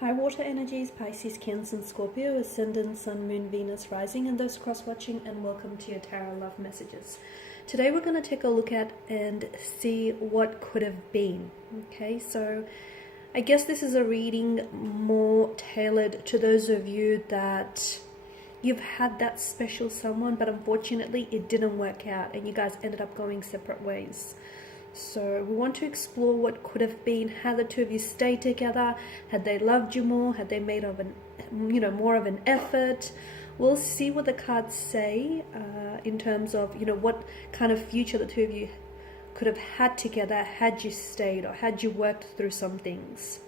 High water energies, Pisces, Cancer, and Scorpio, Ascendant, Sun, Moon, Venus, Rising, and those cross-watching, and welcome to your Tarot Love Messages. Today we're going to take a look at and see what could have been. Okay, so I guess this is a reading more tailored to those of you that you've had that special someone, but unfortunately it didn't work out and you guys ended up going separate ways. So we want to explore what could have been. Had the two of you stayed together? Had they loved you more? Had they made more of an effort? We'll see what the cards say in terms of what kind of future the two of you could have had together had you stayed or had you worked through some things.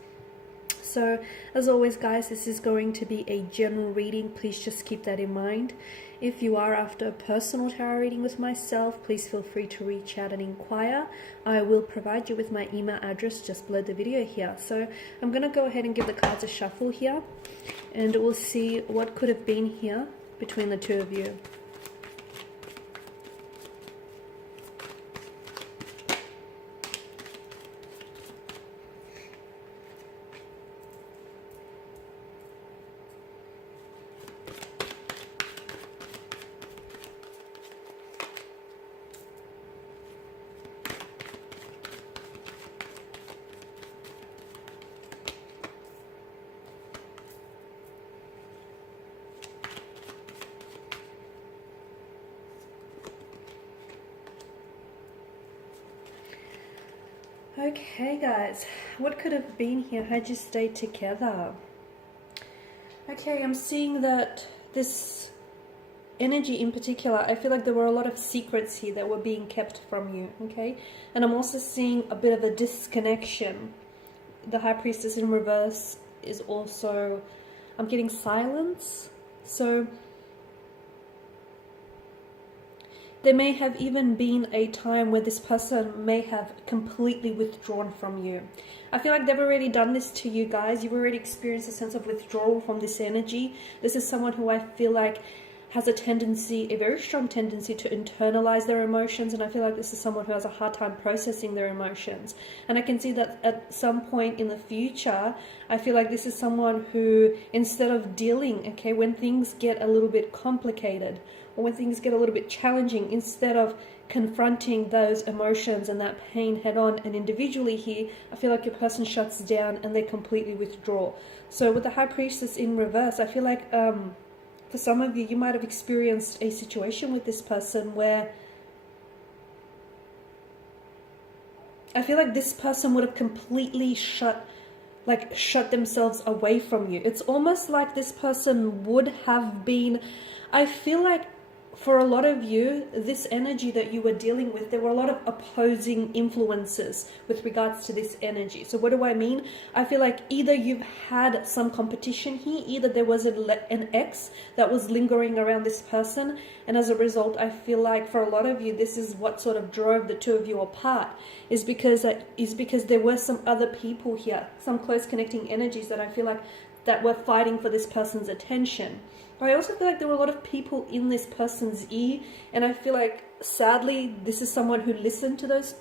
So as always, guys, this is going to be a general reading. Please just keep that in mind. If you are after a personal tarot reading with myself, please feel free to reach out and inquire. I will provide you with my email address just below the video here. So I'm going to go ahead and give the cards a shuffle here, and we'll see what could have been here between the two of you. Okay, guys, what could have been here had you stayed together? Okay, I'm seeing that this energy in particular, I feel like there were a lot of secrets here that were being kept from you, okay? And I'm also seeing a bit of a disconnection. The High Priestess in reverse is also, I'm getting silence. So there may have even been a time where this person may have completely withdrawn from you. I feel like they've already done this to you guys. You've already experienced a sense of withdrawal from this energy. This is someone who I feel like has a very strong tendency to internalize their emotions, and I feel like this is someone who has a hard time processing their emotions. And I can see that at some point in the future, I feel like this is someone who, instead of dealing, okay, when things get a little bit complicated, or when things get a little bit challenging, instead of confronting those emotions and that pain head on and individually here, I feel like your person shuts down and they completely withdraw. So with the High Priestess in reverse, I feel like for some of you, you might have experienced a situation with this person where I feel like this person would have completely shut themselves away from you. It's almost like this person would have been, I feel like for a lot of you, this energy that you were dealing with, there were a lot of opposing influences with regards to this energy. So what do I mean? I feel like either you've had some competition here, either there was an ex that was lingering around this person, and as a result, I feel like for a lot of you, this is what sort of drove the two of you apart, is because there were some other people here, some close connecting energies that I feel like that were fighting for this person's attention. I also feel like there were a lot of people in this person's ear, and I feel like sadly this is someone who listened to those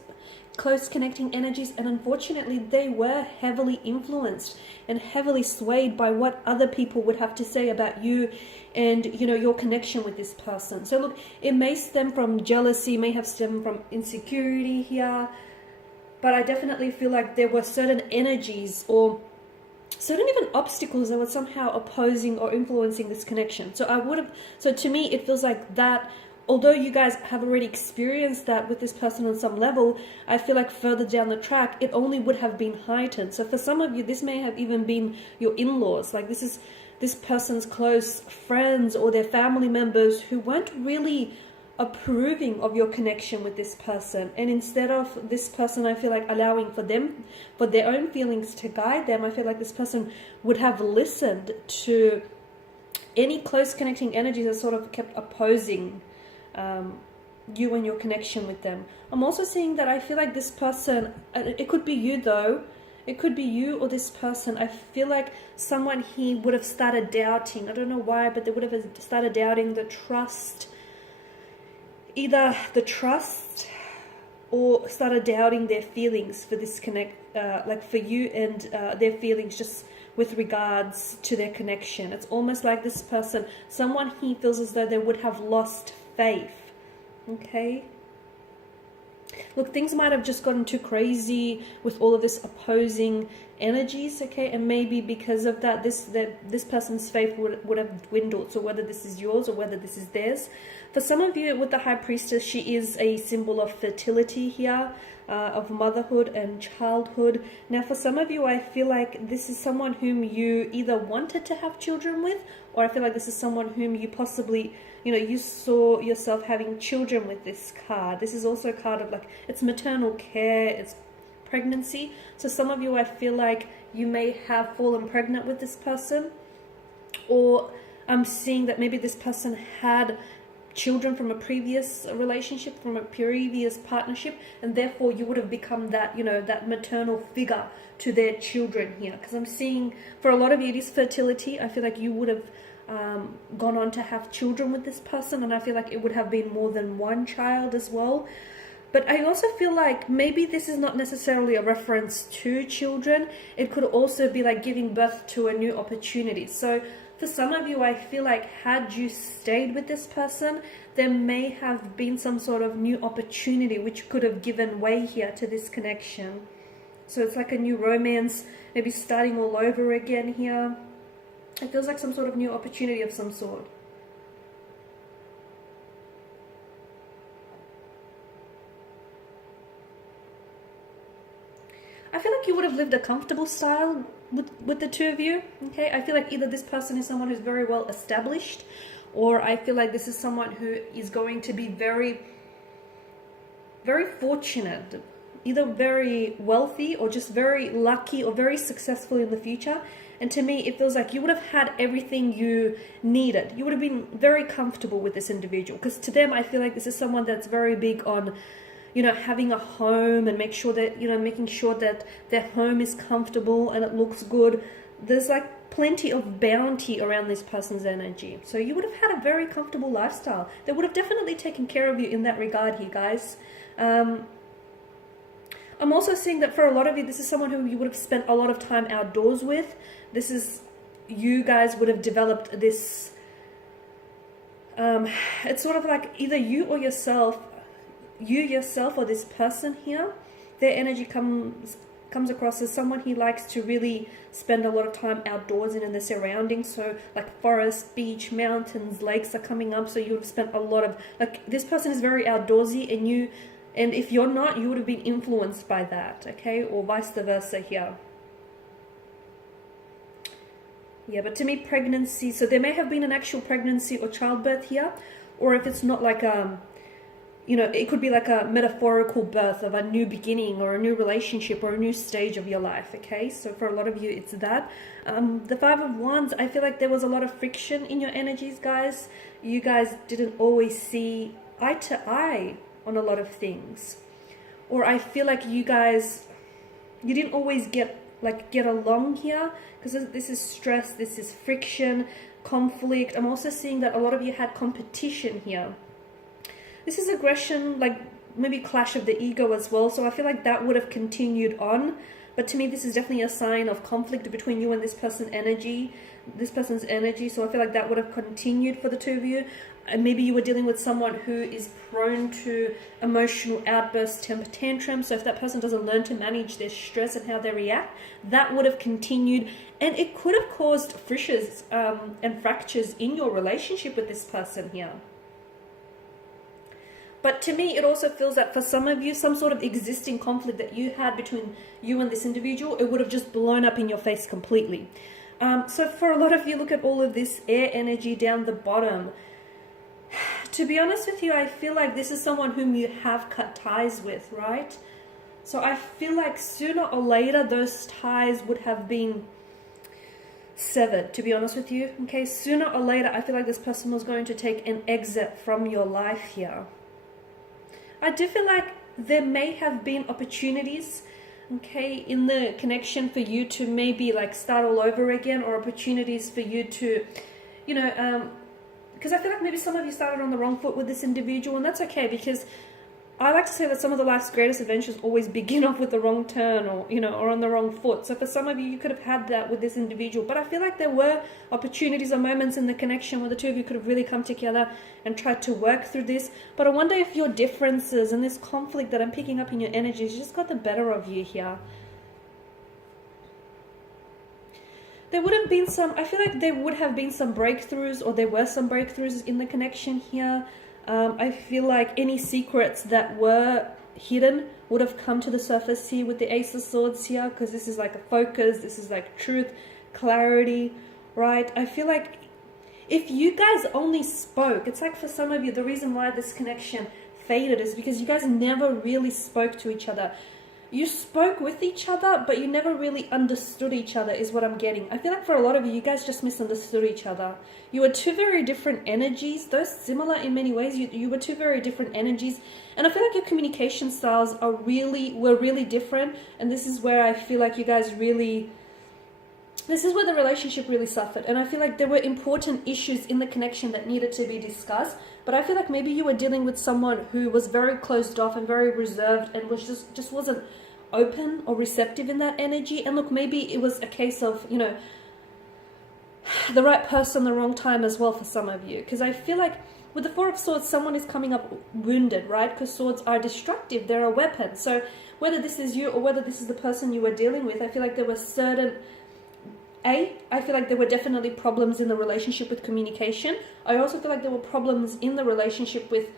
close connecting energies, and unfortunately they were heavily influenced and heavily swayed by what other people would have to say about you and your connection with this person. So look, it may stem from jealousy, may have stemmed from insecurity here, but I definitely feel like there were certain energies or certain even obstacles that were somehow opposing or influencing this connection. So to me, it feels like that, although you guys have already experienced that with this person on some level, I feel like further down the track, it only would have been heightened. So for some of you, this may have even been your in-laws. Like this is this person's close friends or their family members who weren't really approving of your connection with this person, and instead of this person, I feel like allowing for their own feelings to guide them, I feel like this person would have listened to any close connecting energies that sort of kept opposing you and your connection with them. I'm also seeing that I feel like this person, it could be you though, it could be you or this person, I feel like someone here would have started doubting, I don't know why, but they would have started doubting the trust, either the trust or started doubting their feelings for this like for you, and their feelings just with regards to their connection. It's almost like this person, someone he feels as though they would have lost faith. Okay. Look, things might have just gotten too crazy with all of this opposing energies, okay? And maybe because of that, this person's faith would have dwindled. So whether this is yours or whether this is theirs. For some of you with the High Priestess, she is a symbol of fertility here, of motherhood and childhood. Now, for some of you, I feel like this is someone whom you either wanted to have children with, or I feel like this is someone whom you possibly, you know, you saw yourself having children with this card. This is also a card of like, it's maternal care, it's pregnancy. So some of you, I feel like you may have fallen pregnant with this person, or I'm seeing that maybe this person had children from a previous relationship, from a previous partnership, and therefore you would have become that, you know, that maternal figure to their children here. Because I'm seeing for a lot of you, it is fertility. I feel like you would have gone on to have children with this person, and I feel like it would have been more than one child as well. But I also feel like maybe this is not necessarily a reference to children. It could also be like giving birth to a new opportunity. So for some of you, I feel like had you stayed with this person, there may have been some sort of new opportunity which could have given way here to this connection. So it's like a new romance, maybe starting all over again here. It feels like some sort of new opportunity of some sort. I feel like you would have lived a comfortable style with the two of you, okay? I feel like either this person is someone who's very well established, or I feel like this is someone who is going to be very, very fortunate, either very wealthy or just very lucky or very successful in the future. And to me, it feels like you would have had everything you needed. You would have been very comfortable with this individual, because to them, I feel like this is someone that's very big on, you know, having a home and make sure that, you know, making sure that their home is comfortable and it looks good. There's like plenty of bounty around this person's energy. So you would have had a very comfortable lifestyle. They would have definitely taken care of you in that regard here, guys. I'm also seeing that for a lot of you, this is someone who you would have spent a lot of time outdoors with. This is, you guys would have developed this, it's sort of like either you yourself or this person here, their energy comes across as someone he likes to really spend a lot of time outdoors in the surroundings. So like forest, beach, mountains, lakes are coming up. So you would have spent a lot of, like, this person is very outdoorsy, and if you're not, you would have been influenced by that, okay? Or vice versa here. Yeah, but to me, pregnancy, so there may have been an actual pregnancy or childbirth here, or if it's not like you know, it could be like a metaphorical birth of a new beginning or a new relationship or a new stage of your life, okay? So for a lot of you, it's that. The Five of Wands, I feel like there was a lot of friction in your energies, guys. You guys didn't always see eye to eye on a lot of things. Or I feel like you didn't always get along here, because this is stress, this is friction, conflict. I'm also seeing that a lot of you had competition here. This is aggression, like maybe clash of the ego as well. So I feel like that would have continued on. But to me, this is definitely a sign of conflict between you and this person's energy. So I feel like that would have continued for the two of you. And maybe you were dealing with someone who is prone to emotional outbursts, temper tantrums. So if that person doesn't learn to manage their stress and how they react, that would have continued. And it could have caused fissures and fractures in your relationship with this person here. But to me, it also feels that for some of you, some sort of existing conflict that you had between you and this individual, it would have just blown up in your face completely. So for a lot of you, look at all of this air energy down the bottom. To be honest with you, I feel like this is someone whom you have cut ties with, right? So I feel like sooner or later, those ties would have been severed, to be honest with you. Okay, sooner or later, I feel like this person was going to take an exit from your life here. I do feel like there may have been opportunities, okay, in the connection for you to maybe like start all over again, or opportunities for you to, you know, because I feel like maybe some of you started on the wrong foot with this individual, and that's okay, because I like to say that some of the life's greatest adventures always begin off with the wrong turn, or, you know, or on the wrong foot. So for some of you, you could have had that with this individual. But I feel like there were opportunities or moments in the connection where the two of you could have really come together and tried to work through this. But I wonder if your differences and this conflict that I'm picking up in your energies just got the better of you here. There would have been some, I feel like there would have been some breakthroughs, or there were some breakthroughs in the connection here. I feel like any secrets that were hidden would have come to the surface here with the Ace of Swords here, because this is like a focus, this is like truth, clarity, right? I feel like if you guys only spoke, it's like for some of you, the reason why this connection faded is because you guys never really spoke to each other. You spoke with each other, but you never really understood each other, is what I'm getting. I feel like for a lot of you, you guys just misunderstood each other. You were two very different energies, though similar in many ways. You were two very different energies. And I feel like your communication styles were really different. And this is where I feel like you guys really... This is where the relationship really suffered. And I feel like there were important issues in the connection that needed to be discussed. But I feel like maybe you were dealing with someone who was very closed off and very reserved and was just wasn't open or receptive in that energy. And look, maybe it was a case of, you know, the right person, the wrong time as well for some of you. Because I feel like with the Four of Swords, someone is coming up wounded, right? Because swords are destructive. They're a weapon. So whether this is you or whether this is the person you were dealing with, I feel like there were certain... I feel like there were definitely problems in the relationship with communication. I also feel like there were problems in the relationship with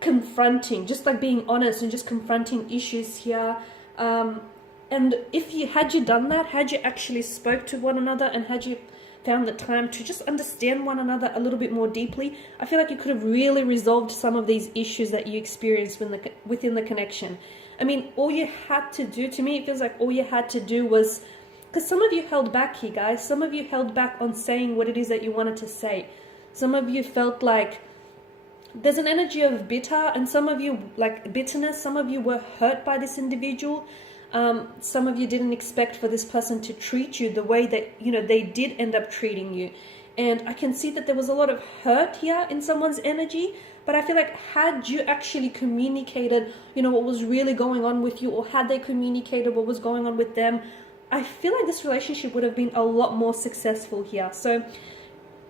confronting, just like being honest and just confronting issues here. And if you had done that, had you actually spoke to one another and had you found the time to just understand one another a little bit more deeply, I feel like you could have really resolved some of these issues that you experienced within the connection. I mean, all you had to do, to me, it feels like all you had to do was... Because some of you held back here, guys. Some of you held back on saying what it is that you wanted to say. Some of you felt like there's an energy of bitter, and some of you, like bitterness, some of you were hurt by this individual. Some of you didn't expect for this person to treat you the way that, you know, they did end up treating you. And I can see that there was a lot of hurt here in someone's energy. But I feel like had you actually communicated, you know, what was really going on with you, or had they communicated what was going on with them, I feel like this relationship would have been a lot more successful here. So,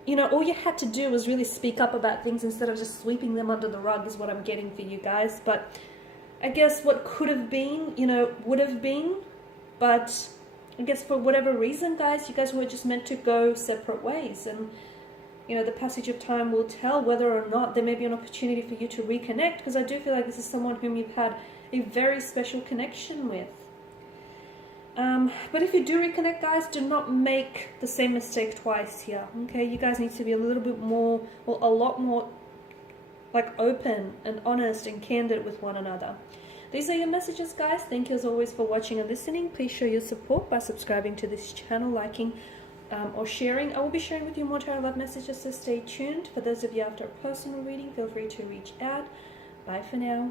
you know, all you had to do was really speak up about things instead of just sweeping them under the rug is what I'm getting for you guys. But I guess what could have been, you know, would have been. But I guess for whatever reason, guys, you guys were just meant to go separate ways. And, you know, the passage of time will tell whether or not there may be an opportunity for you to reconnect. Because I do feel like this is someone whom you've had a very special connection with. But if you do reconnect, guys, do not make the same mistake twice here, okay? You guys need to be a little bit more, or a lot more, like, open and honest and candid with one another. These are your messages, guys. Thank you as always for watching and listening. Please show your support by subscribing to this channel, liking or sharing. I will be sharing with you more tarot love messages, so stay tuned. For those of you after a personal reading, feel free to reach out. Bye for now.